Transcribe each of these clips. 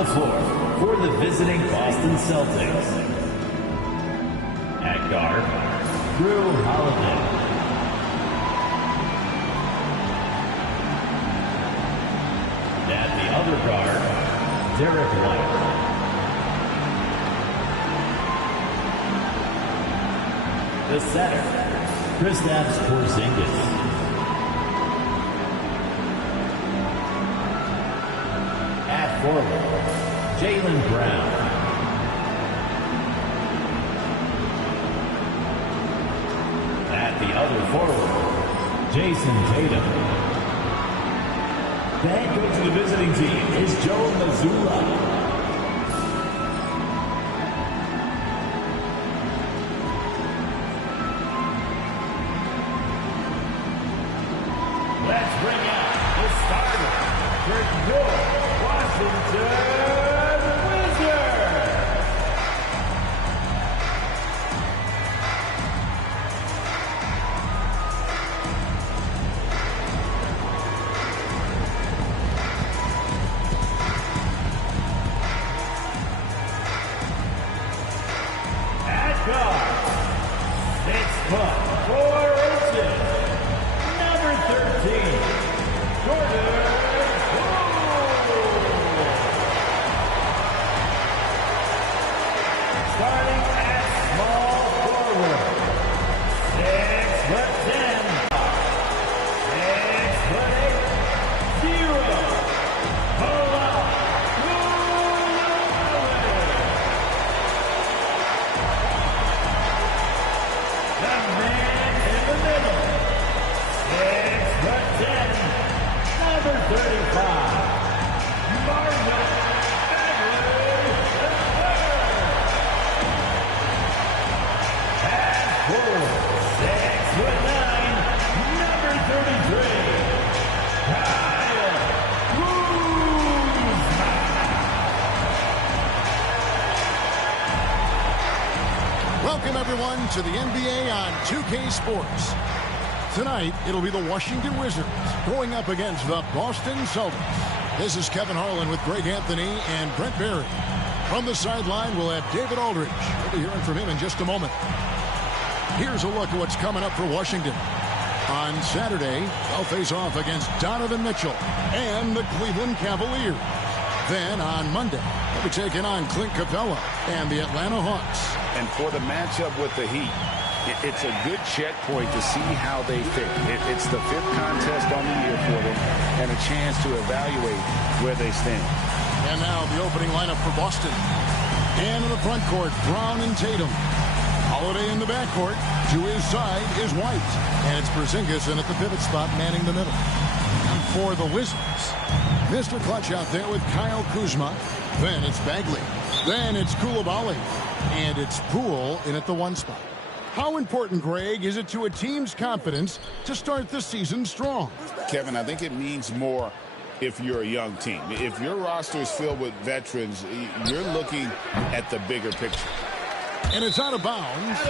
the floor for the visiting Boston Celtics. At guard, Drew Holiday. At the other guard, Derek White. The center, Kristaps Porzingis. At forward, Jaylen Brown. At the other forward, Jason Tatum. The head coach of the visiting team is Joe Mazzulla. Let's bring out the starter for your Washington Wizards. At guard, 6'4" number 13, Jordan Poole. Starting at small forward, 6'10", 6'8", 0. The man in the middle, 6'10", number 35, Marvin Bagley III. At forward, 6'9", number 33, Kyle Kuzma. Welcome, everyone, to the NBA on 2K Sports. Tonight, it'll be the Washington Wizards going up against the Boston Celtics. This is Kevin Harlan with Greg Anthony and Brent Barry. From the sideline, we'll have David Aldridge. We'll be hearing from him in just a moment. Here's a look at what's coming up for Washington. On Saturday, they'll face off against Donovan Mitchell and the Cleveland Cavaliers. Then on Monday, they'll be taking on Clint Capella and the Atlanta Hawks. And for the matchup with the Heat, it's a good checkpoint to see how they fit. It's the 5th contest on the year for them and a chance to evaluate where they stand. And now the opening lineup for Boston. And in the front court, Brown and Tatum. Holiday in the backcourt. To his side is White. And it's Porzingis in at the pivot spot, manning the middle. And for the Wizards, Mr. Clutch out there with Kyle Kuzma. Then it's Bagley. Then it's Koulibaly. And it's Poole in at the 1 spot. How important, Greg, is it to a team's confidence to start the season strong? Kevin, I think it means more if you're a young team. If your roster is filled with veterans, you're looking at the bigger picture. And it's out of bounds.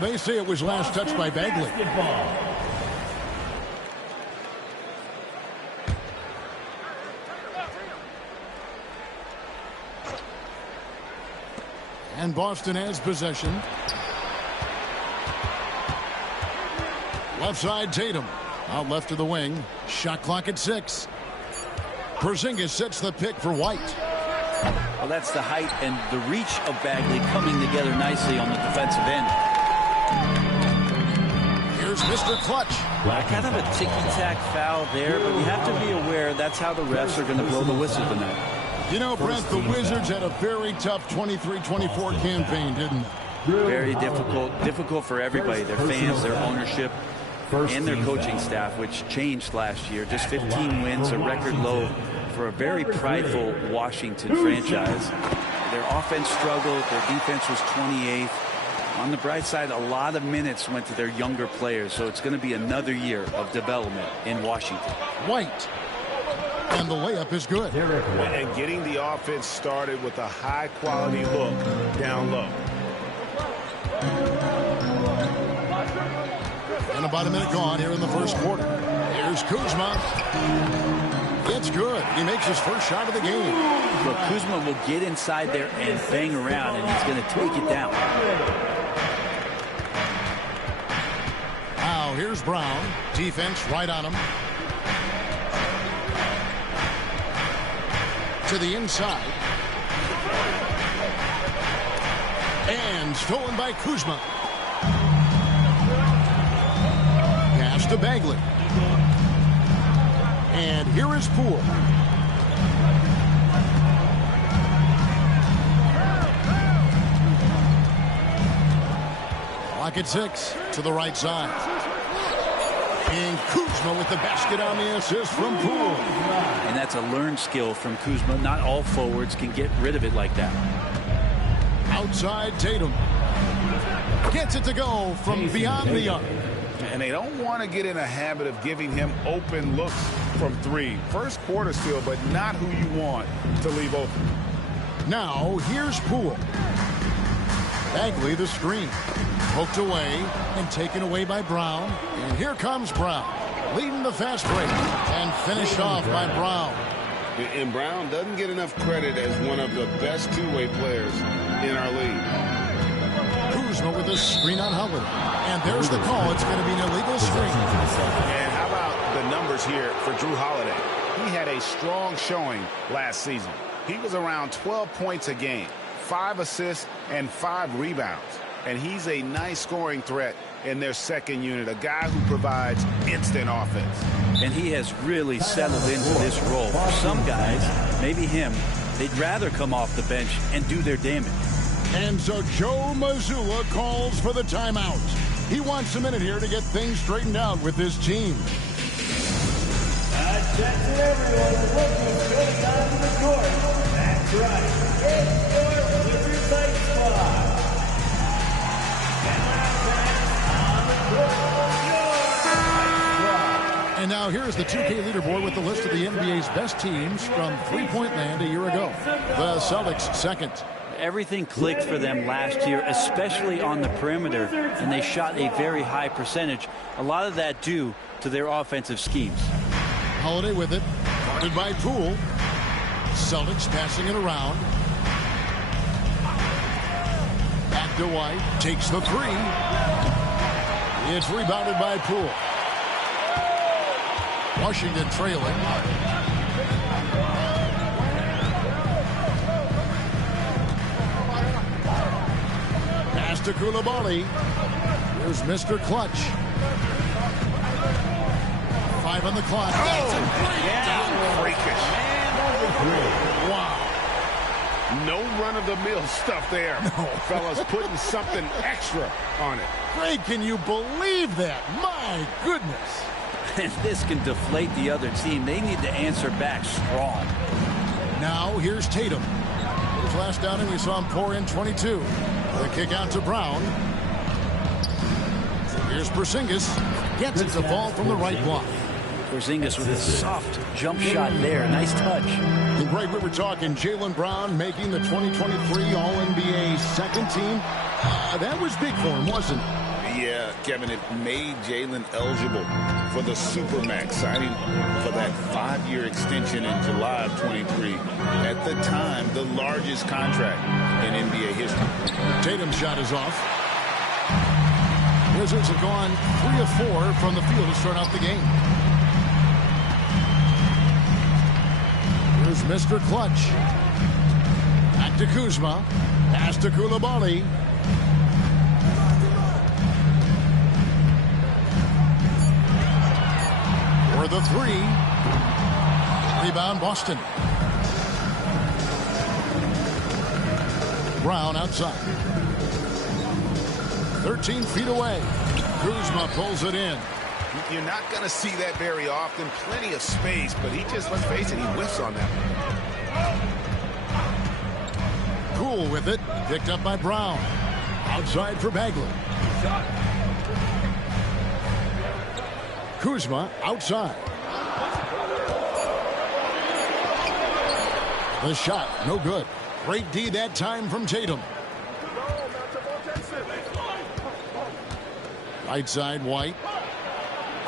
They say it was last touched by Bagley. And Boston has possession. Left side, Tatum. Out left to the wing. Shot clock at 6. Porzingis sets the pick for White. Well, that's the height and the reach of Bagley coming together nicely on the defensive end. Here's Mr. Clutch. Kind of a ticky-tack foul there, but you have to be aware that's how the refs are going to blow the whistle tonight. You know, Brent, the Wizards had a very tough 23-24 campaign, didn't they? Very difficult for everybody, their fans, their ownership, and their coaching staff, which changed last year. Just 15 wins, a record low for a very prideful Washington franchise. Their offense struggled, their defense was 28th. On the bright side, a lot of minutes went to their younger players, so it's going to be another year of development in Washington. White. And the layup is good. And getting the offense started with a high-quality look down low. And about a minute gone here in the first quarter. Here's Kuzma. It's good. He makes his first shot of the game. Look, Kuzma will get inside there and bang around, and he's going to take it down. Now here's Brown. Defense right on him. To the inside. And stolen by Kuzma. Pass to Bagley. And here is Poole. Clock at 6 to the right side. And Kuzma with the basket on the assist from Poole. And that's a learned skill from Kuzma. Not all forwards can get rid of it like that. Outside Tatum. Gets it to go from beyond the arc. And they don't want to get in a habit of giving him open looks from 3. First quarter still, but not who you want to leave open. Now here's Poole. Bagley the screen. Poked away and taken away by Brown. And here comes Brown. Leading the fast break. And finished off by Brown. And Brown doesn't get enough credit as one of the best two-way players in our league. Kuzma with a screen on Howard. And there's the call. It's going to be an illegal screen. And how about the numbers here for Drew Holiday? He had a strong showing last season. He was around 12 points a game, 5 assists, and 5 rebounds. And he's a nice scoring threat in their second unit, a guy who provides instant offense. And he has really settled into this role. For some guys, maybe him, they'd rather come off the bench and do their damage. And so Joe Mazzulla calls for the timeout. He wants a minute here to get things straightened out with his team. Attention everyone, welcome going on to the court. That's right, it's your Riverside squad. And now here's the 2K leaderboard with the list of the NBA's best teams from three-point land a year ago. The Celtics second. Everything clicked for them last year, especially on the perimeter, and they shot a very high percentage. A lot of that due to their offensive schemes. Holiday with it. Guarded by Poole. Celtics passing it around. Back to White. Takes the 3. It's rebounded by Poole. Washington trailing. Pass to Koulibaly. Here's Mr. Clutch. 5 on the clock. Freakish. Wow. No run-of-the-mill stuff there. No. Fellas putting something extra on it. Greg, can you believe that? My goodness. And this can deflate the other team. They need to answer back strong. Now here's Tatum. His last outing, we saw him pour in 22. The kick out to Brown. Here's Porzingis. Gets it to fall from the right block. Porzingis with a soft jump shot there. Nice touch. And Greg, we were talking Jaylen Brown making the 2023 All-NBA second team. That was big for him, wasn't it? Yeah, Kevin, it made Jaylen eligible for the Supermax, signing for that 5-year extension in July of 23. At the time, the largest contract in NBA history. Tatum's shot is off. Wizards have gone 3 of 4 from the field to start out the game. Here's Mr. Clutch. Back to Kuzma. Pass to Koulibaly. For the 3. Rebound Boston. Brown outside. 13 feet away. Kuzma pulls it in. You're not going to see that very often. Plenty of space, but he just, let's face it, he whiffs on that one. Poole with it. Picked up by Brown. Outside for Bagley. Kuzma outside. The shot, no good. Great D that time from Tatum. Right side, White.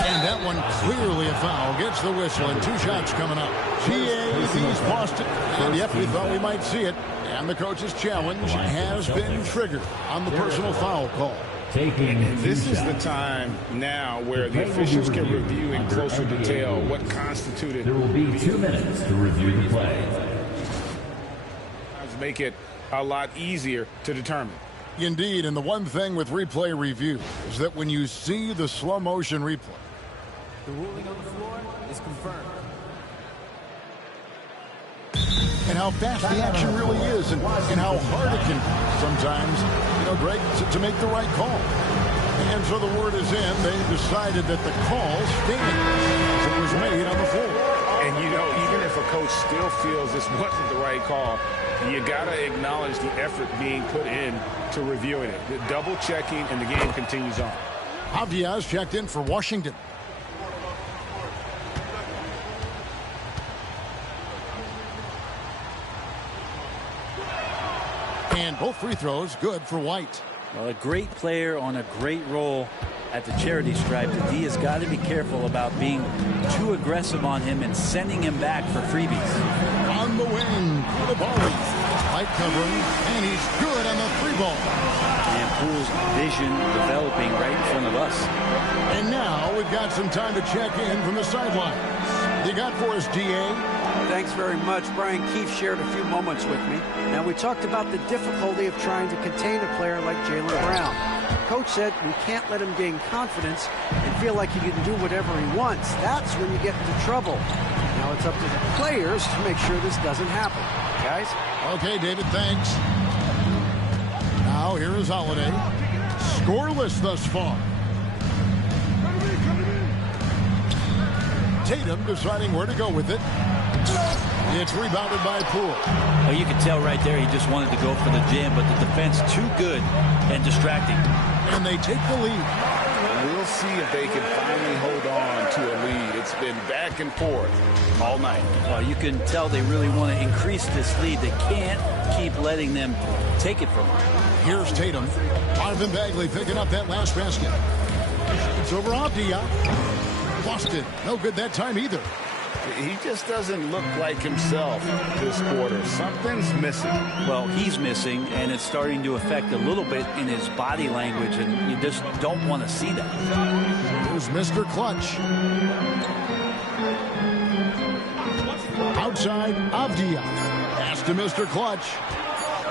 And that one clearly a foul. Gets the whistle and 2 shots coming up. GA beats Boston. And yep, we thought we might see it. And the coach's challenge has been triggered on the personal foul call. This is the time now where the officials can review in closer detail what constituted. There will be 2 minutes to review the play. Make it a lot easier to determine. Indeed, and the one thing with replay review is that when you see the slow motion replay, the ruling on the floor is confirmed. And how fast the action really is, and how hard it can be sometimes, Greg, to make the right call. And so the word is in. They've decided that the call stands as it was made on the floor. And, even if a coach still feels this wasn't the right call, you got to acknowledge the effort being put in to reviewing it. The double checking, and the game continues on. Avdia's checked in for Washington. And both free throws good for White. Well, a great player on a great role at the charity stripe. The D has got to be careful about being too aggressive on him and sending him back for freebies. On the wing, Koulibaly. White covering, and he's good on the 3-ball. And Poole's vision developing right in front of us. And now we've got some time to check in from the sidelines. You got for us, DA? Thanks very much. Brian Keefe shared a few moments with me. Now, we talked about the difficulty of trying to contain a player like Jaylen Brown. Coach said we can't let him gain confidence and feel like he can do whatever he wants. That's when you get into trouble. Now it's up to the players to make sure this doesn't happen. Guys? Okay, David, thanks. Now here is Holiday. Scoreless thus far. Tatum deciding where to go with it. It's rebounded by Poole. Oh, you can tell right there he just wanted to go for the jam, but the defense too good and distracting. And they take the lead. We'll see if they can finally hold on to a lead. It's been back and forth all night. Well, you can tell they really want to increase this lead. They can't keep letting them take it from them. Here's Tatum. Marvin Bagley picking up that last basket. It's over Avdia. Boston, no good that time either. He just doesn't look like himself this quarter. Something's missing. Well, he's missing, and it's starting to affect a little bit in his body language, and you just don't want to see that. Here's Mr. Clutch. Outside, Avdia. Pass to Mr. Clutch.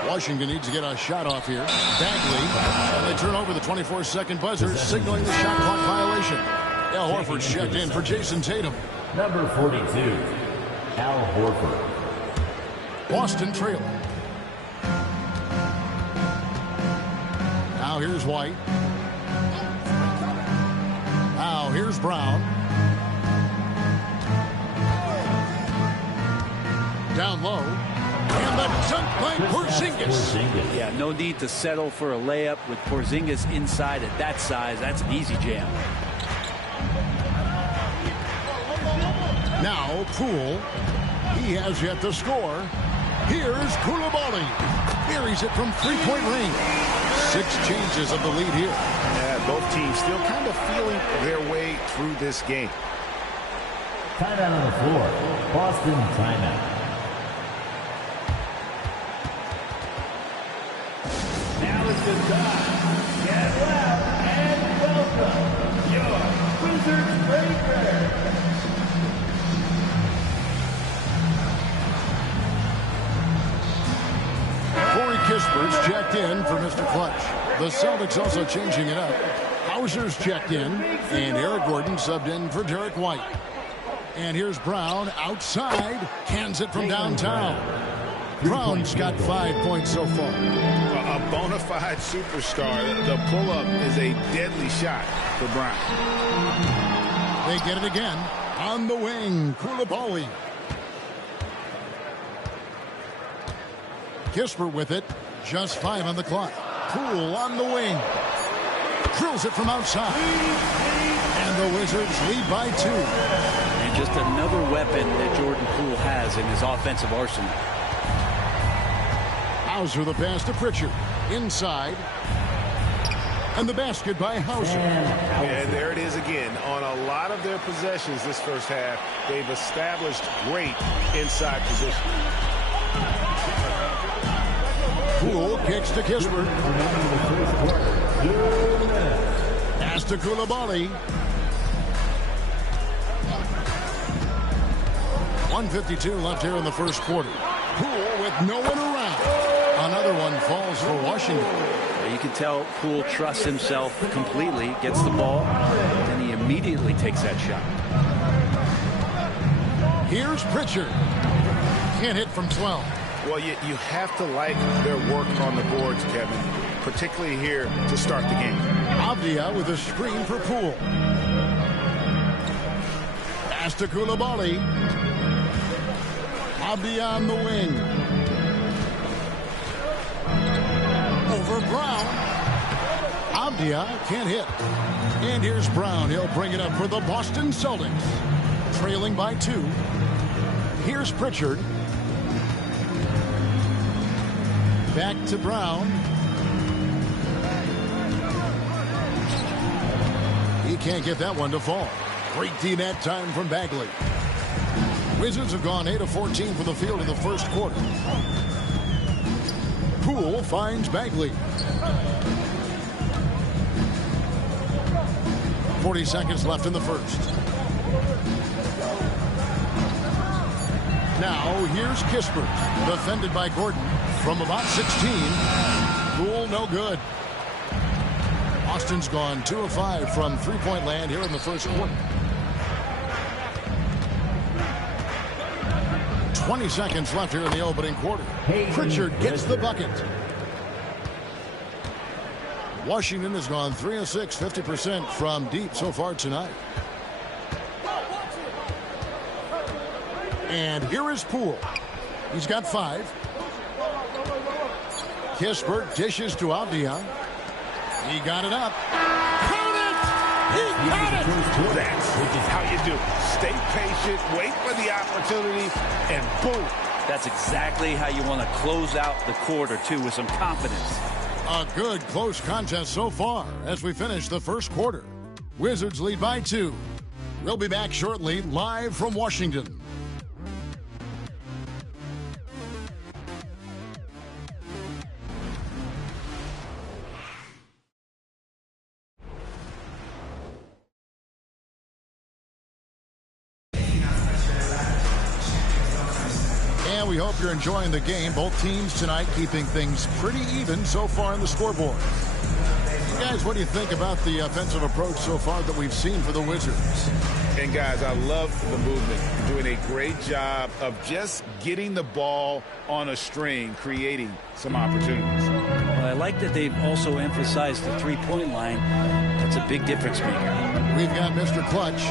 Washington needs to get a shot off here. Bagley, and they turn over the 24-second buzzer, signaling the shot clock violation. Al Horford's checked in for Jason Tatum. Number 42, Al Horford. Boston trailing. Now here's White. Now here's Brown. Down low. And the dunk by Porzingis. Yeah, no need to settle for a layup with Porzingis inside at that size. That's an easy jam. Now Poole, he has yet to score. Here's Koulibaly. Buries it from 3-point range. 6 changes of the lead here. Yeah, both teams still kind of feeling their way through this game. Timeout on the floor. Boston timeout. Now it's the time. Get loud and welcome your Wizards Breaker. Kispert's checked in for Mr. Clutch. The Celtics also changing it up. Hauser's checked in, and Eric Gordon subbed in for Derek White. And here's Brown outside, cans it from downtown. Brown's got 5 points so far. A bona fide superstar. The pull-up is a deadly shot for Brown. They get it again. On the wing, Koulibaly. Kispert with it. Just 5 on the clock. Poole on the wing. Drills it from outside. And the Wizards lead by 2. And just another weapon that Jordan Poole has in his offensive arsenal. Hauser the pass to Pritchard. Inside. And the basket by Hauser. And there it is again. On a lot of their possessions this first half, they've established great inside position. Poole kicks to Kispert. Pass to Coulibaly. 1:52 left here in the first quarter. Poole with no one around. Another one falls for Washington. You can tell Poole trusts himself completely, gets the ball, and he immediately takes that shot. Here's Pritchard. Can't hit from 12. Well, you have to like their work on the boards, Kevin, particularly here to start the game. Avdia with a screen for Poole. Pass to Coulibaly. Avdia on the wing. Over Brown. Avdia can't hit. And here's Brown. He'll bring it up for the Boston Celtics. Trailing by 2. Here's Pritchard. Back to Brown. He can't get that one to fall. Great D that time from Bagley. Wizards have gone 8 of 14 from the field in the first quarter. Poole finds Bagley. 40 seconds left in the first. Now here's Kispert, defended by Gordon from about 16. Poole no good. Austin's gone 2 of 5 from three-point land here in the first quarter. 20 seconds left here in the opening quarter. Pritchard gets the bucket. Washington has gone 3 of 6, 50% from deep so far tonight. And here is Poole. He's got 5. Kispert dishes to Avdia. He got it up. Count it! He got it! That's how you do it. Stay patient, wait for the opportunity, and boom. That's exactly how you want to close out the quarter, too, with some confidence. A good close contest so far as we finish the first quarter. Wizards lead by 2. We'll be back shortly, live from Washington. We hope you're enjoying the game. Both teams tonight keeping things pretty even so far in the scoreboard. Guys, what do you think about the offensive approach so far that we've seen for the Wizards? And guys, I love the movement. Doing a great job of just getting the ball on a string, creating some opportunities. Well, I like that they've also emphasized the three-point line. That's a big difference maker. We've got Mr. Clutch.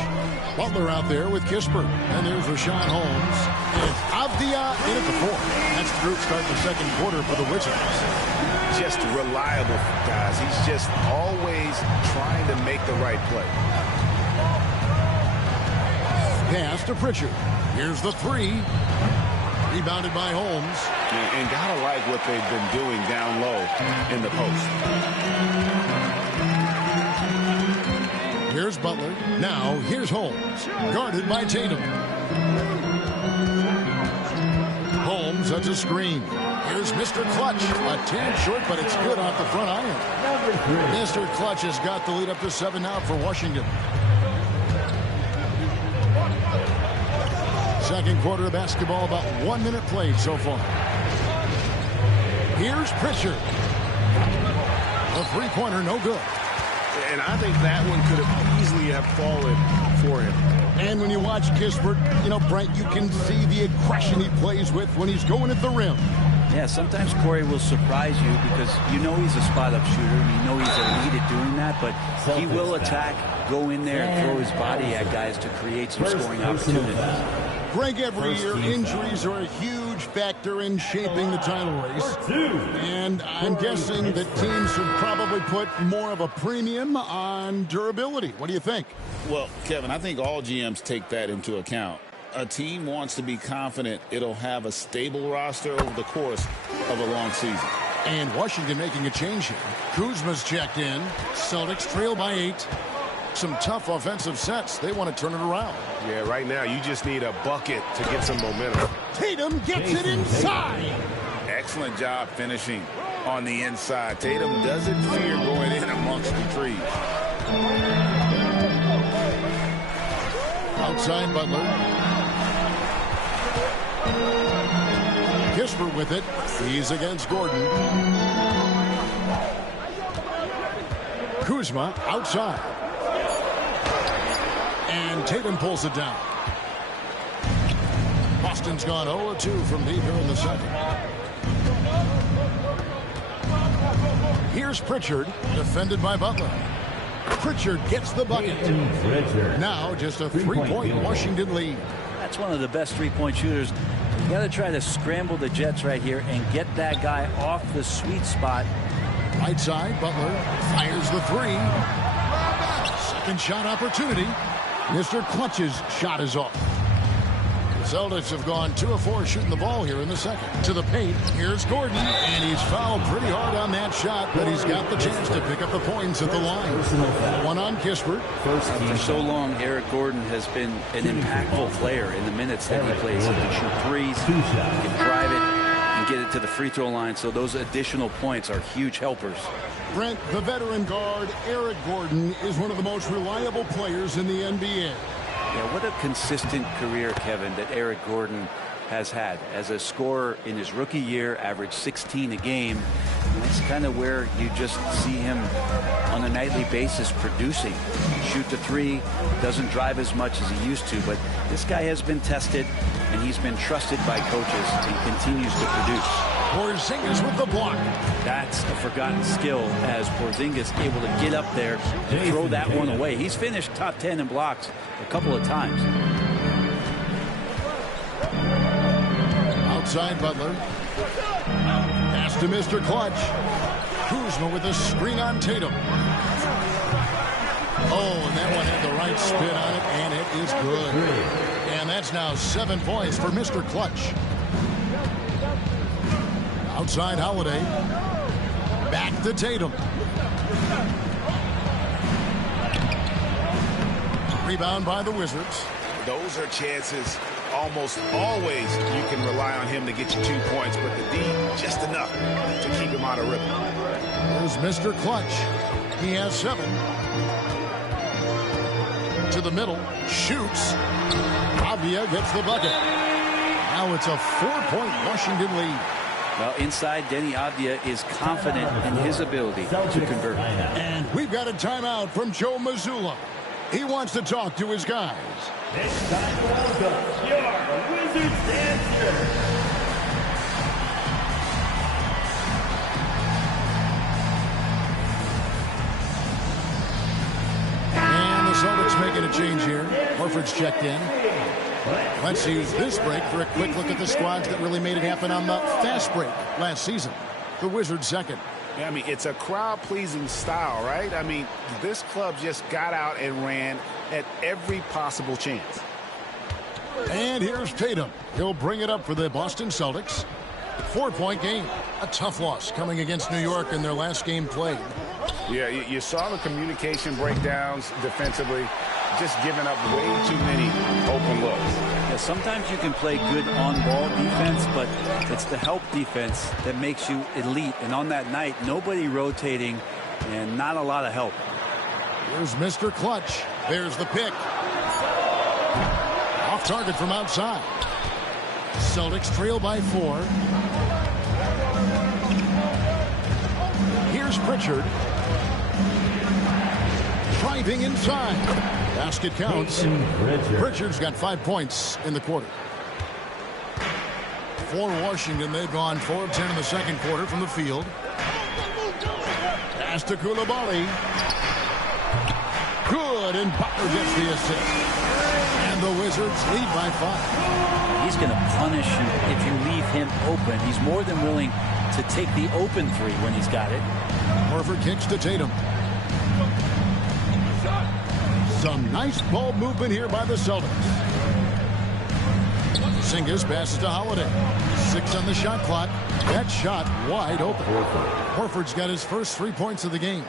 Butler out there with Kispert. And there's Rashawn Holmes. And Avdia in at the 4th. That's the group starting the second quarter for the Wizards. Just reliable, guys. He's just always trying to make the right play. Pass to Pritchard. Here's the 3. Rebounded by Holmes. And gotta like what they've been doing down low in the post. Here's Butler. Now, here's Holmes. Guarded by Tatum. Holmes, that's a screen. Here's Mr. Clutch. A tad short, but it's good off the front iron. Mr. Clutch has got the lead up to 7 now for Washington. Second quarter of basketball, about 1 minute played so far. Here's Pritchard. A three-pointer, no good. And I think that one could have easily have fallen for him. And when you watch Kispert, you know, Brent, you can see the aggression he plays with when he's going at the rim. Yeah, sometimes Corey will surprise you because you know he's a spot-up shooter and you know he's elite at doing that, but he will attack, go in there and throw his body at guys to create some scoring opportunities. Greg, every year injuries are a huge factor in shaping the title race. And I'm guessing that teams should probably put more of a premium on durability. What do you think? Well, Kevin, I think all GMs take that into account. A team wants to be confident it'll have a stable roster over the course of a long season. And Washington making a change here. Kuzma's checked in. Celtics trail by 8. Some tough offensive sets. They want to turn it around. Yeah, right now you just need a bucket to get some momentum. Tatum gets it inside. Excellent job finishing on the inside. Tatum doesn't fear going in amongst the trees. Outside Butler. Kispert with it. He's against Gordon. Kuzma outside. And Tatum pulls it down. Boston's gone 0-2 from deep here in the second. Here's Pritchard, defended by Butler. Pritchard gets the bucket. Now just a 3-point Washington lead. That's one of the best three-point shooters. You got to try to scramble the Jets right here and get that guy off the sweet spot. Right side, Butler fires the 3. Second shot opportunity. Mr. Clutch's shot is off. The Celtics have gone 2 of 4 shooting the ball here in the second. To the paint, here's Gordon, and he's fouled pretty hard on that shot, but he's got the chance to pick up the points at the line. One on Kispert. For so long, Eric Gordon has been an impactful player in the minutes that he plays. He can shoot threes, he can drive it, and get it to the free throw line, so those additional points are huge helpers. Brent, the veteran guard, Eric Gordon, is one of the most reliable players in the NBA. Yeah, what a consistent career, Kevin, that Eric Gordon has had. As a scorer in his rookie year, averaged 16 a game. And that's kind of where you just see him on a nightly basis producing. Shoot the 3, doesn't drive as much as he used to, but this guy has been tested, and he's been trusted by coaches and continues to produce. Porzingis with the block. That's a forgotten skill, as Porzingis able to get up there and throw that one away. He's finished top 10 in blocks a couple of times. Outside Butler. Pass to Mr. Clutch. Kuzma with a screen on Tatum. Oh, and that one had the right spin on it, and it is good. And that's now 7 points for Mr. Clutch. Outside Holiday. Back to Tatum. Rebound by the Wizards. Those are chances almost always you can rely on him to get you 2 points, but the D just enough to keep him out of rhythm. There's Mr. Clutch. He has 7. To the middle. Shoots. Avia gets the bucket. Now it's a 4-point Washington lead. Well, inside, Denny Avdia is confident in his ability to convert. And we've got a timeout from Joe Mazzulla. He wants to talk to his guys. It's time to welcome your Wizards answer. And the Celtics making a change here. Horford's checked in. Let's use this break for a quick look at the squads that really made it happen on the fast break last season. The Wizards second. Yeah, I mean, it's a crowd-pleasing style, right? I mean, this club just got out and ran at every possible chance. And here's Tatum. He'll bring it up for the Boston Celtics. 4-point game. A tough loss coming against New York in their last game played. Yeah, you saw the communication breakdowns defensively, just giving up way too many open looks. Yeah, sometimes you can play good on-ball defense, but it's the help defense that makes you elite. And on that night, nobody rotating and not a lot of help. Here's Mr. Clutch. There's the pick. Off target from outside. Celtics trail by 4. Here's Pritchard. Driving inside. Basket counts. Pritchard's got 5 points in the quarter. For Washington, they've gone 4 of 10 in the second quarter from the field. Pass to Koulibaly. Good, and Butler gets the assist. And the Wizards lead by 5. He's going to punish you if you leave him open. He's more than willing to take the open 3 when he's got it. Horford kicks to Tatum. Some nice ball movement here by the Celtics. Porzingis passes to Holiday. 6 on the shot clock. That shot wide open. Horford's got his first 3 points of the game.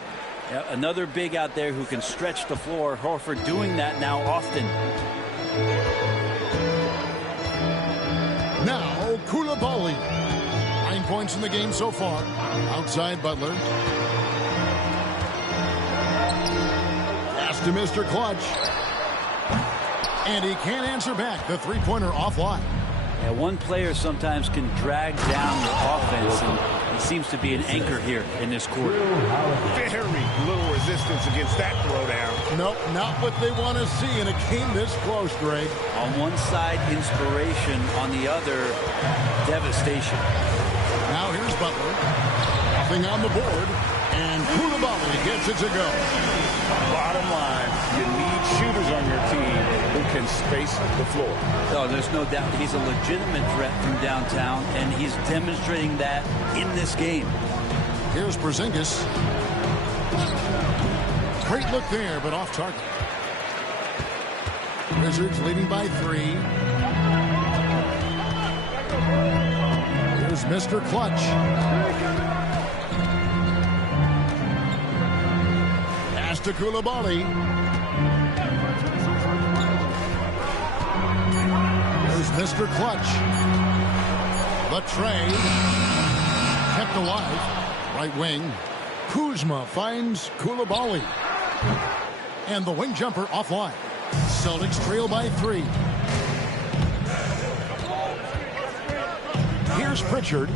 Yeah, another big out there who can stretch the floor. Horford doing that now often. Now, Koulibaly. 9 points in the game so far. Outside Butler. Pass to Mr. Clutch. And he can't answer back. The three-pointer offline. Yeah, one player sometimes can drag down the offense, and he seems to be an anchor here in this quarter. Very little resistance against that throwdown. Nope, not what they want to see in a game this close, Greg. On one side, inspiration. On the other, devastation. Now here's Butler. Nothing on the board. And Koulibaly gets it to go. Bottom line, you need shooters on your team who can space the floor. Oh, there's no doubt he's a legitimate threat from downtown, and he's demonstrating that in this game. Here's Porzingis. Great look there, but off target. Wizards leading by 3. Here's Mr. Clutch. Pass to Koulibaly. Here's Mr. Clutch. The trade. Kept alive. Right wing. Kuzma finds Koulibaly. And the wing jumper offline. Celtics trail by 3. Here's Pritchard.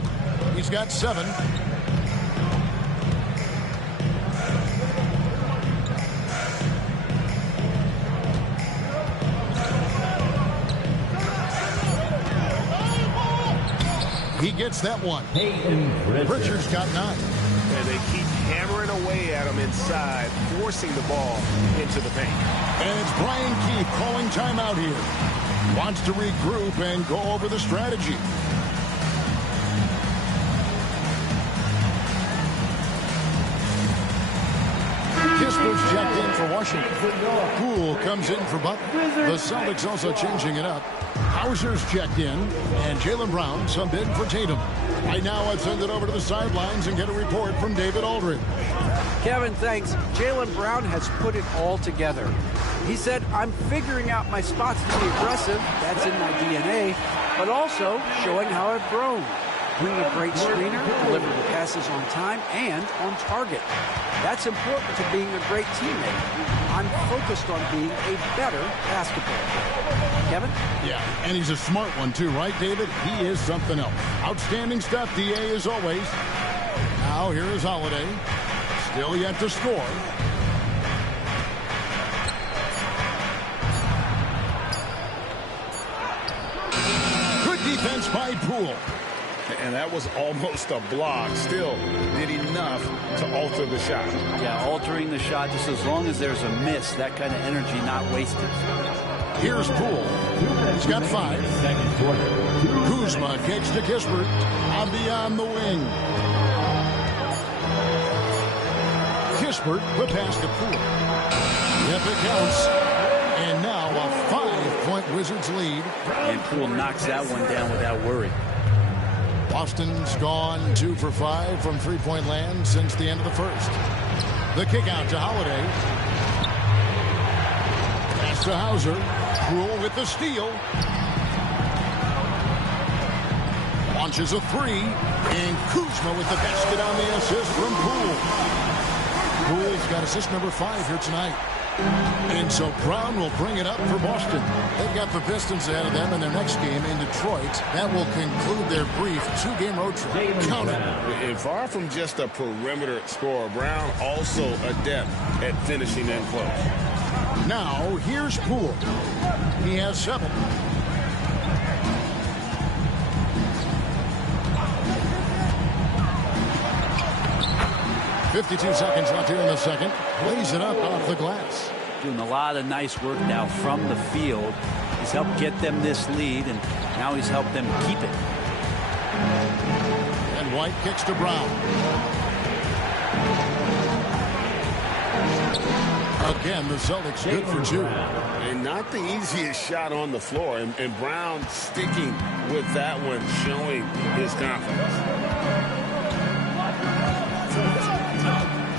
He's got 7. He gets that one. Pritchard's got 9. And they keep hammering away at him inside, forcing the ball into the paint. And it's Brian Keefe calling timeout here. Wants to regroup and go over the strategy. Kisper's checked in for Washington. Poole comes in for Butler. The Celtics also changing it up. Hauser's checked in, and Jaylen Brown subbed in for Tatum. Right now, I'd send it over to the sidelines and get a report from David Aldridge. Kevin, thanks. Jaylen Brown has put it all together. He said, I'm figuring out my spots to be aggressive. That's in my DNA. But also showing how I've grown. Being a great screener, delivering the passes on time and on target. That's important to being a great teammate. I'm focused on being a better basketball player. Kevin? Yeah, and he's a smart one too, right, David? He is something else. Outstanding stuff, DA, as always. Now here is Holiday. Still yet to score. Good defense by Poole. And that was almost a block. Still did enough to alter the shot. Yeah, altering the shot just as long as there's a miss. That kind of energy not wasted. Here's Poole. He's got 5. Kuzma kicks to Kispert. On beyond the wing. Kispert, the pass to Poole. Yep, it counts. And now a 5-point Wizards lead. And Poole knocks that one down without worry. Boston's gone 2 for 5 from three-point land since the end of the first. The kick out to Holiday. Pass to Hauser. Poole with the steal. Launches a 3. And Kuzma with the basket on the assist from Poole. Poole's got assist number 5 here tonight. And so Brown will bring it up for Boston. They've got the Pistons ahead of them in their next game in Detroit. That will conclude their brief 2-game road trip. Count it. And far from just a perimeter scorer, Brown also adept at finishing in close. Now, here's Poole. He has 7. .52 seconds left here in the second. Lays it up off the glass. Doing a lot of nice work now from the field. He's helped get them this lead, and now he's helped them keep it. And White kicks to Brown. Again, the Celtics good for 2. And not the easiest shot on the floor. And Brown sticking with that one, showing his confidence.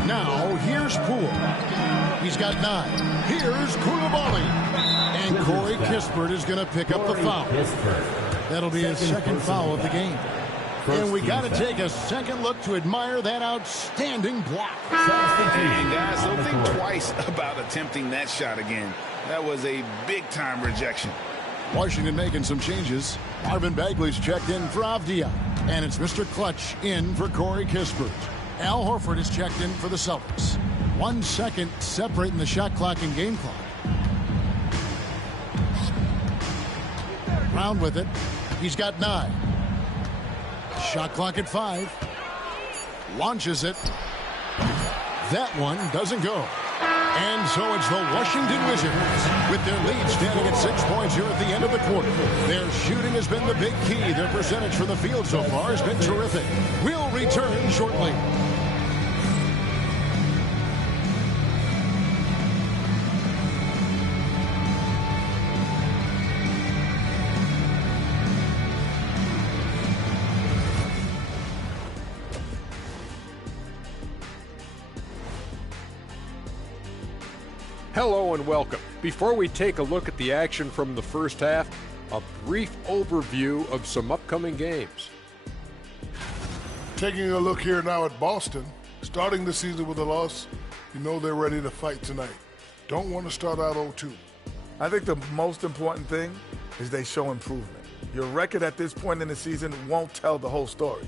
Now, here's Poole. He's got 9. Here's Koulibaly. And Corey Kispert is going to pick up the foul. That'll be his second foul of the game. And we got to take a second look to admire that outstanding block. And guys, don't think twice about attempting that shot again. That was a big-time rejection. Washington making some changes. Marvin Bagley's checked in for Avdia. And it's Mr. Clutch in for Corey Kispert. Al Horford is checked in for the Celtics. 1 second separating the shot clock and game clock. Brown with it. He's got 9. Shot clock at 5. Launches it. That one doesn't go. And so it's the Washington Wizards with their lead standing at 6 points here at the end of the quarter. Their shooting has been the big key. Their percentage from the field so far has been terrific. We'll return shortly. Hello and welcome. Before we take a look at the action from the first half, a brief overview of some upcoming games. Taking a look here now at Boston, starting the season with a loss, you know they're ready to fight tonight. Don't want to start out 0-2. I think the most important thing is they show improvement. Your record at this point in the season won't tell the whole story.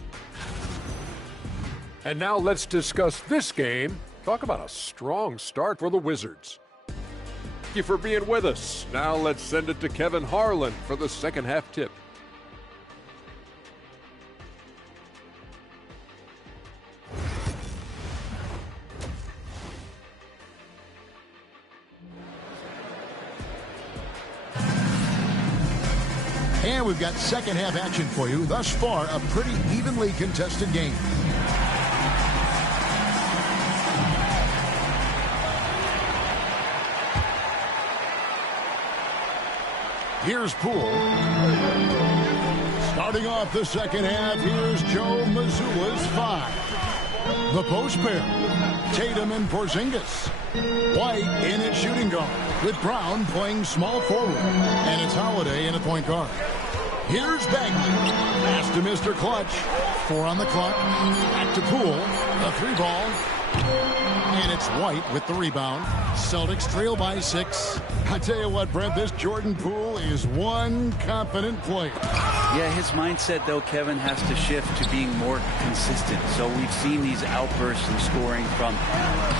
And now let's discuss this game. Talk about a strong start for the Wizards. Thank you for being with us. Now let's send it to Kevin Harlan for the second half tip. And we've got second half action for you. Thus far, a pretty evenly contested game. Here's Poole. Starting off the second half, here's Joe Mazzulla's 5. The post pair, Tatum and Porzingis. White in at shooting guard, with Brown playing small forward. And it's Holiday in at point guard. Here's Bagley. Pass to Mr. Clutch. 4 on the clock. Back to Poole. The 3-ball. And it's White with the rebound. Celtics trail by 6. I tell you what, Brent, this Jordan Poole is one confident player. Yeah, his mindset, though, Kevin, has to shift to being more consistent. So we've seen these outbursts in scoring from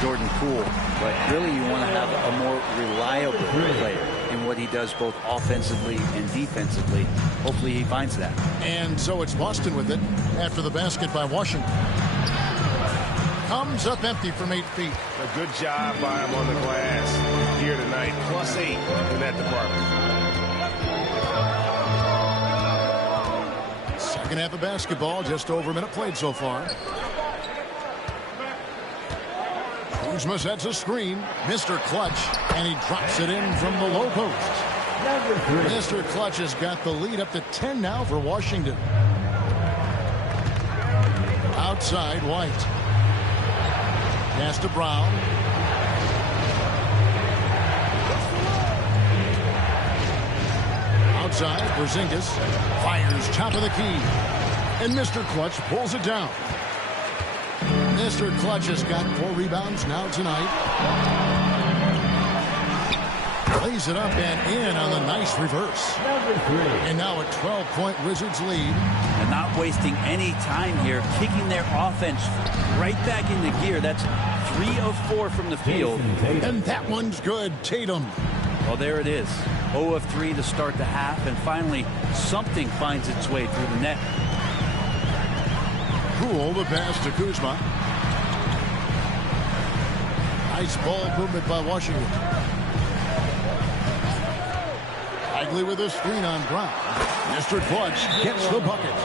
Jordan Poole. But really, you want to have a more reliable player in what he does both offensively and defensively. Hopefully he finds that. And so it's Boston with it after the basket by Washington. Comes up empty from 8 feet. A good job by him on the glass here tonight. +8 in that department. Second half of basketball, just over a minute played so far. Kuzma sets a screen. Mr. Clutch, and he drops it in from the low post. Mr. Clutch has got the lead up to 10 now for Washington. Outside, White. Pass to Brown. Outside, Porzingis fires top of the key. And Mr. Clutch pulls it down. Mr. Clutch has got 4 rebounds now tonight. Lays it up and in on the nice reverse. And now a 12-point Wizards lead. And not wasting any time here, kicking their offense right back into gear. That's 3 of 4 from the field. And that one's good. Tatum. Well, there it is. 0 of 3 to start the half, and finally something finds its way through the net. Poole, the pass to Kuzma. Nice ball movement by Washington. Bagley with a screen on Brown. Mr. Clutch gets the bucket.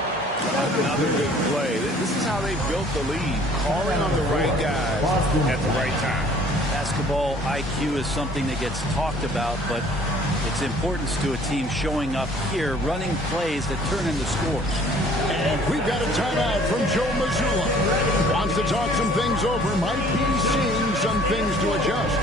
Another good play. This is how they built the lead. Calling on the right guys at the right time. That's basketball IQ is something that gets talked about, but its importance to a team showing up here, running plays that turn into scores. And we've got a timeout from Joe Mazzulla. Wants to talk some things over, might be seeing some things to adjust.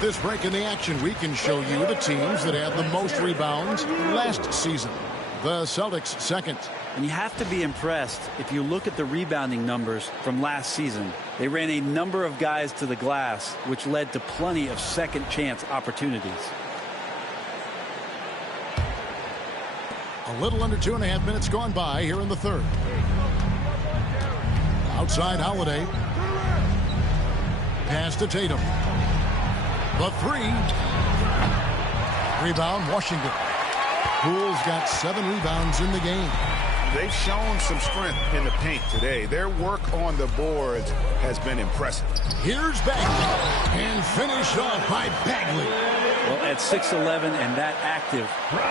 This break in the action, we can show you the teams that had the most rebounds last season. The Celtics second. And you have to be impressed if you look at the rebounding numbers from last season. They ran a number of guys to the glass, which led to plenty of second chance opportunities. A little under 2.5 minutes gone by here in the third. Outside Holiday. Pass to Tatum. The three. Rebound, Washington. Poole's got 7 rebounds in the game. They've shown some strength in the paint today. Their work on the boards has been impressive. Here's Bagley. And finished off by Bagley. Well, at 6'11" and that active,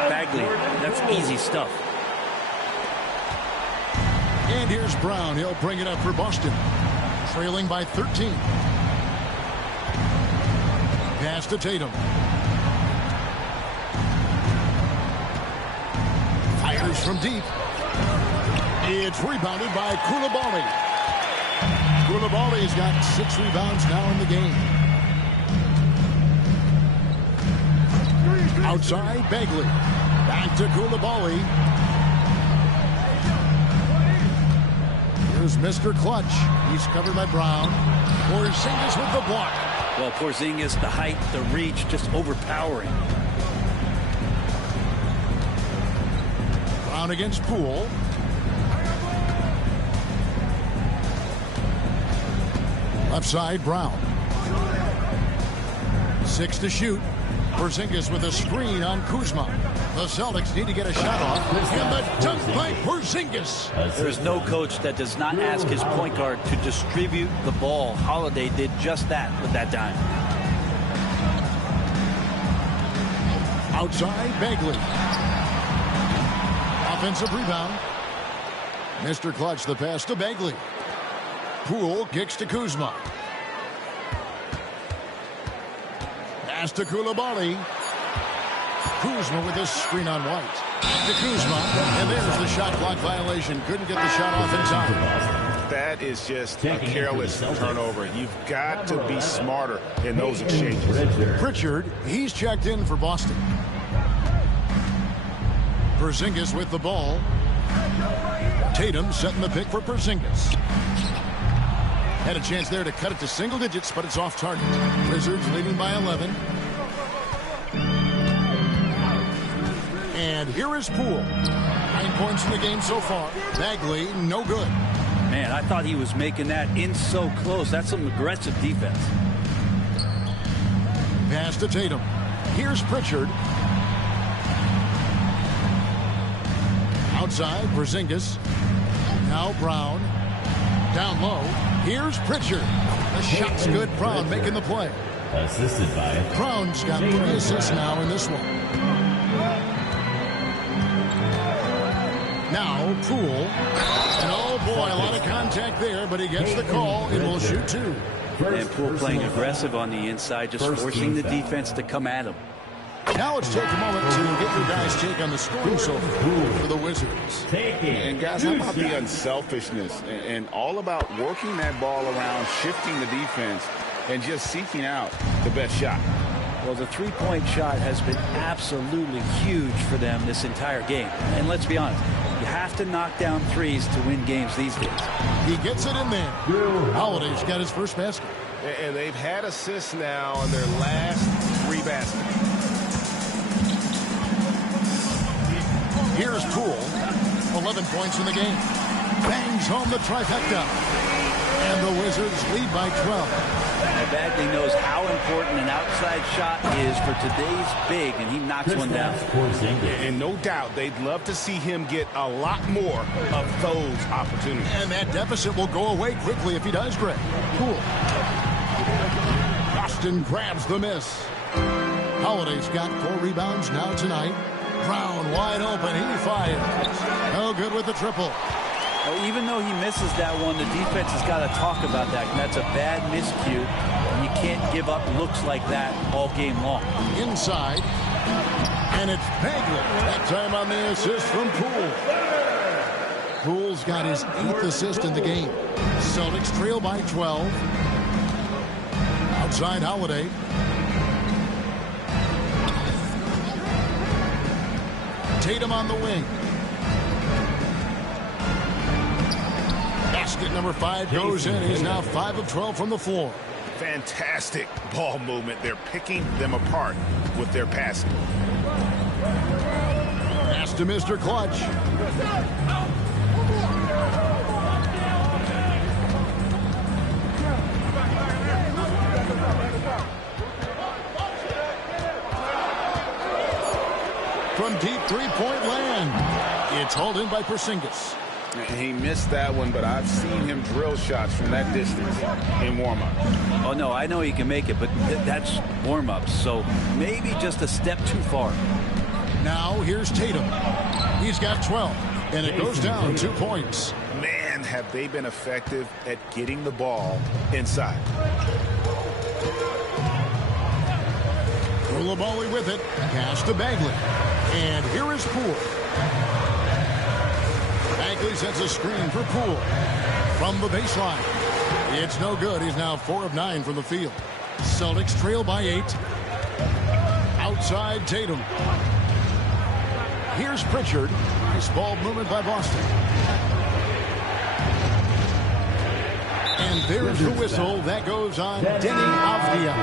Bagley, that's easy stuff. And here's Brown. He'll bring it up for Boston. Trailing by 13. Pass to Tatum. Fires from deep. It's rebounded by Koulibaly. Koulibaly's got 6 rebounds now in the game. Outside, Bagley. Back to Koulibaly. Here's Mr. Clutch. He's covered by Brown. Porzingis with the block. Well, Porzingis, the height, the reach, just overpowering. Brown against Poole. Left side, Brown. 6 to shoot. Porzingis with a screen on Kuzma. The Celtics need to get a shot off. And the dunk by Porzingis. There's no coach that does not ask his point guard to distribute the ball. Holiday did just that with that dime. Outside, Bagley. Offensive rebound. Mr. Clutch, the pass to Bagley. Poole kicks to Kuzma. Pass to Koulibaly. Kuzma with this screen on White. To Kuzma, and there's the shot clock violation. Couldn't get the shot off in time. That is just a careless turnover. You've got to be smarter in those exchanges. Pritchard, he's checked in for Boston. Porzingis with the ball. Tatum setting the pick for Porzingis. Had a chance there to cut it to single digits, but it's off target. Wizards leading by 11. And here is Poole. 9 points in the game so far. Bagley, no good. Man, I thought he was making that in so close. That's some aggressive defense. Pass to Tatum. Here's Pritchard. Outside, Porzingis. Now Brown. Down low. Here's Pritchard. The shot's good. Brown making the play. Assisted by Brown's got 3 assists now in this one. Now Poole. And oh boy, a lot of contact there, but he gets the call and will shoot 2. And Poole playing aggressive on the inside, just forcing the defense to come at him. Now let's take a moment to get your guys' take on the scoring so far for the Wizards. And guys, how about the unselfishness and all about working that ball around, shifting the defense, and just seeking out the best shot? Well, the three-point shot has been absolutely huge for them this entire game. And let's be honest, you have to knock down threes to win games these days. He gets it in there. Holiday's got his first basket. And they've had assists now on their last 3 baskets. Here's Poole. 11 points in the game. Bangs home the trifecta. And the Wizards lead by 12. Bagley knows how important an outside shot is for today's big, and he knocks one down. And no doubt they'd love to see him get a lot more of those opportunities. And that deficit will go away quickly if he does, Greg. Cool. Boston grabs the miss. Holiday's got 4 rebounds now tonight. Brown wide open. He fires. No good with the triple. Well, even though he misses that one, the defense has got to talk about that. That's a bad miscue. And you can't give up looks like that all game long. Inside. And it's Bagley. That time on the assist from Poole. Poole's got his 8th assist in the game. Celtics trail by 12. Outside Holiday. Tatum on the wing. Basket number 5 goes in. He's now 5 of 12 from the floor. Fantastic ball movement. They're picking them apart with their passing. Pass to Mr. Clutch. From deep three-point land. It's hauled in by Porzingis. He missed that one, but I've seen him drill shots from that distance in warm-up. Oh, no, I know he can make it, but that's warm-ups, so maybe just a step too far. Now here's Tatum. He's got 12, and it goes down 2 points. Man, have they been effective at getting the ball inside. Koulibaly with it. Pass to Bagley. And here is Poole. Bagley sets a screen for Poole. From the baseline. It's no good. He's now 4 of 9 from the field. Celtics trail by 8. Outside Tatum. Here's Pritchard. Nice ball movement by Boston. And there's the whistle. That goes on Denny Avdia.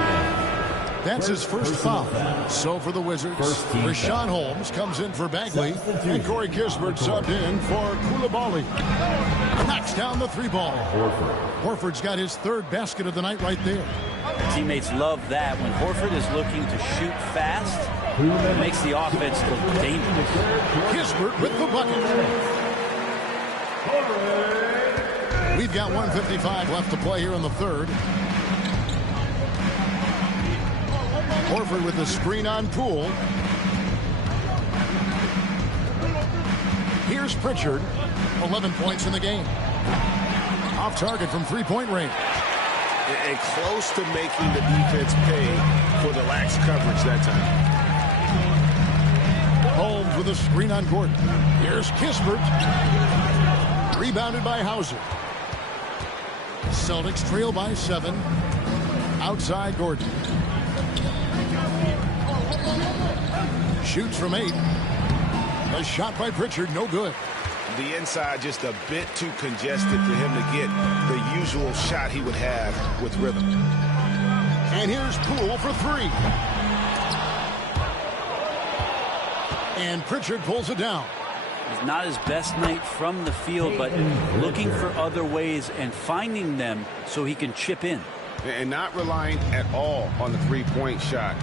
That's his first foul. So for the Wizards, Rashawn Holmes comes in for Bagley, and Corey Kispert subbed in for Koulibaly. Knocks down the 3-ball. Horford's got his 3rd basket of the night right there. Teammates love that. When Horford is looking to shoot fast, it makes the offense look dangerous. Kispert with the bucket. We've got 1:55 left to play here in the 3rd. Horford with the screen on Poole. Here's Pritchard. 11 points in the game. Off target from 3-point range. And close to making the defense pay for the lax coverage that time. Holmes with a screen on Gordon. Here's Kispert. Rebounded by Hauser. Celtics trail by 7. Outside Gordon. Shoots from 8. A shot by Pritchard, no good. The inside just a bit too congested for him to get the usual shot he would have with rhythm. And here's Poole for 3. And Pritchard pulls it down. It's not his best night from the field, but looking for other ways and finding them so he can chip in. And not relying at all on the 3-point shot.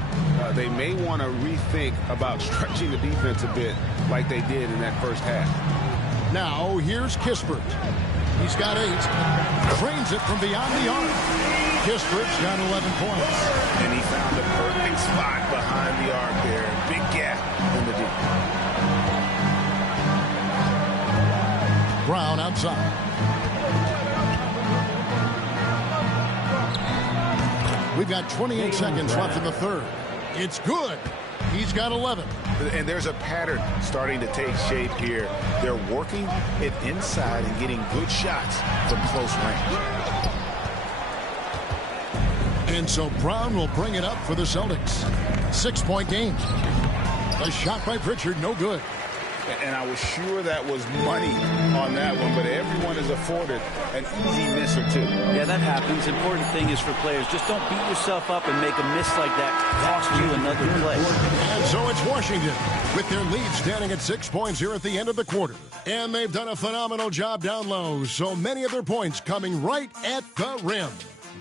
They may want to rethink about stretching the defense a bit like they did in that first half. Now here's Kispert. He's got 8. Trains it from beyond the arc. Kispert's got 11 points. And he found the perfect spot behind the arc there. Big gap in the deep. Brown outside. We've got 28 seconds left in the 3rd. It's good. He's got 11. And there's a pattern starting to take shape here. They're working it inside and getting good shots from close range. And so Brown will bring it up for the Celtics. 6-point game. A shot by Pritchard, no good. And I was sure that was money on that one, but everyone is afforded an easy miss or 2. Yeah, that happens. Important thing is for players, just don't beat yourself up and make a miss like that cost you another play. And so it's Washington with their lead standing at 6 points here at the end of the quarter. And they've done a phenomenal job down low, so many of their points coming right at the rim.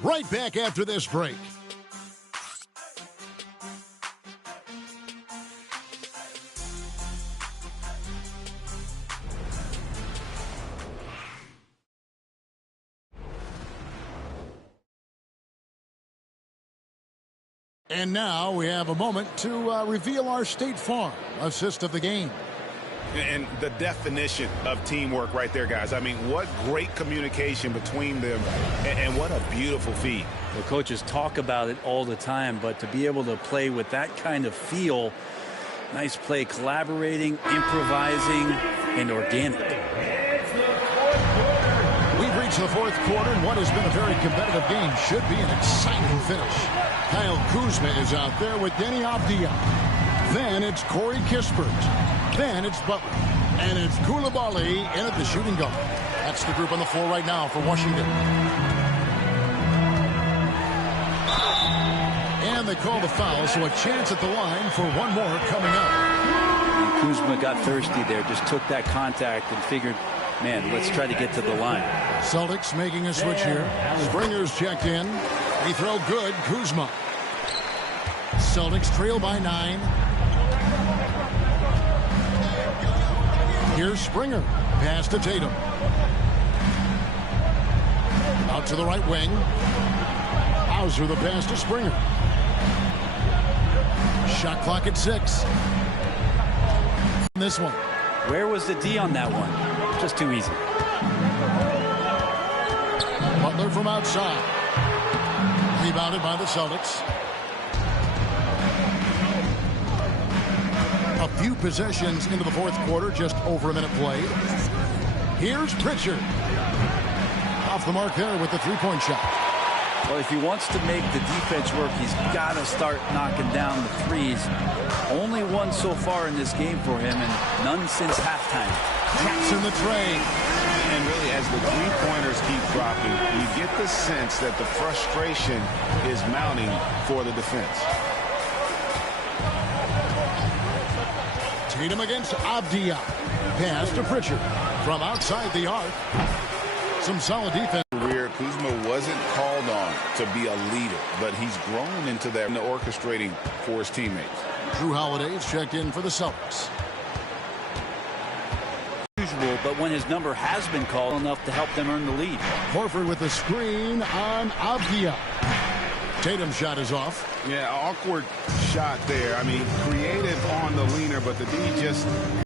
Right back after this break. And now we have a moment to reveal our State Farm assist of the game. And the definition of teamwork right there, guys. I mean, what great communication between them, and what a beautiful feed. The coaches talk about it all the time, but to be able to play with that kind of feel, nice play, collaborating, improvising, and organic. We've reached the fourth quarter, and what has been a very competitive game should be an exciting finish. Kyle Kuzma is out there with Denny Avdia. Then it's Corey Kispert. Then it's Butler. And it's Coulibaly in at the shooting guard. That's the group on the floor right now for Washington. And they call the foul, so a chance at the line for one more coming up. And Kuzma got thirsty there, just took that contact and figured, man, let's try to get to the line. Celtics making a switch here. Springer's checked in. Free throw good. Kuzma. Celtics trail by 9. Here's Springer. Pass to Tatum. Out to the right wing. Hauser the pass to Springer. Shot clock at 6. This one. Where was the D on that one? Just too easy. Butler from outside. Rebounded by the Celtics. A few possessions into the fourth quarter, just over a minute played. Here's Pritchard. Off the mark there with the three-point shot. Well, if he wants to make the defense work, he's got to start knocking down the threes. Only one so far in this game for him, and none since halftime. Traps in the tray. And really, as the three-pointers keep dropping, you get the sense that the frustration is mounting for the defense. Tatum against Avdia. Pass to Pritchard from outside the arc. Some solid defense. Kuzma wasn't called on to be a leader, but he's grown into that in the orchestrating for his teammates. Drew Holiday is checked in for the Celtics. Usual, but when his number has been called enough to help them earn the lead. Horford with the screen on Avdia. Tatum's shot is off. Yeah, awkward shot there. I mean, creative on the leaner, but the D just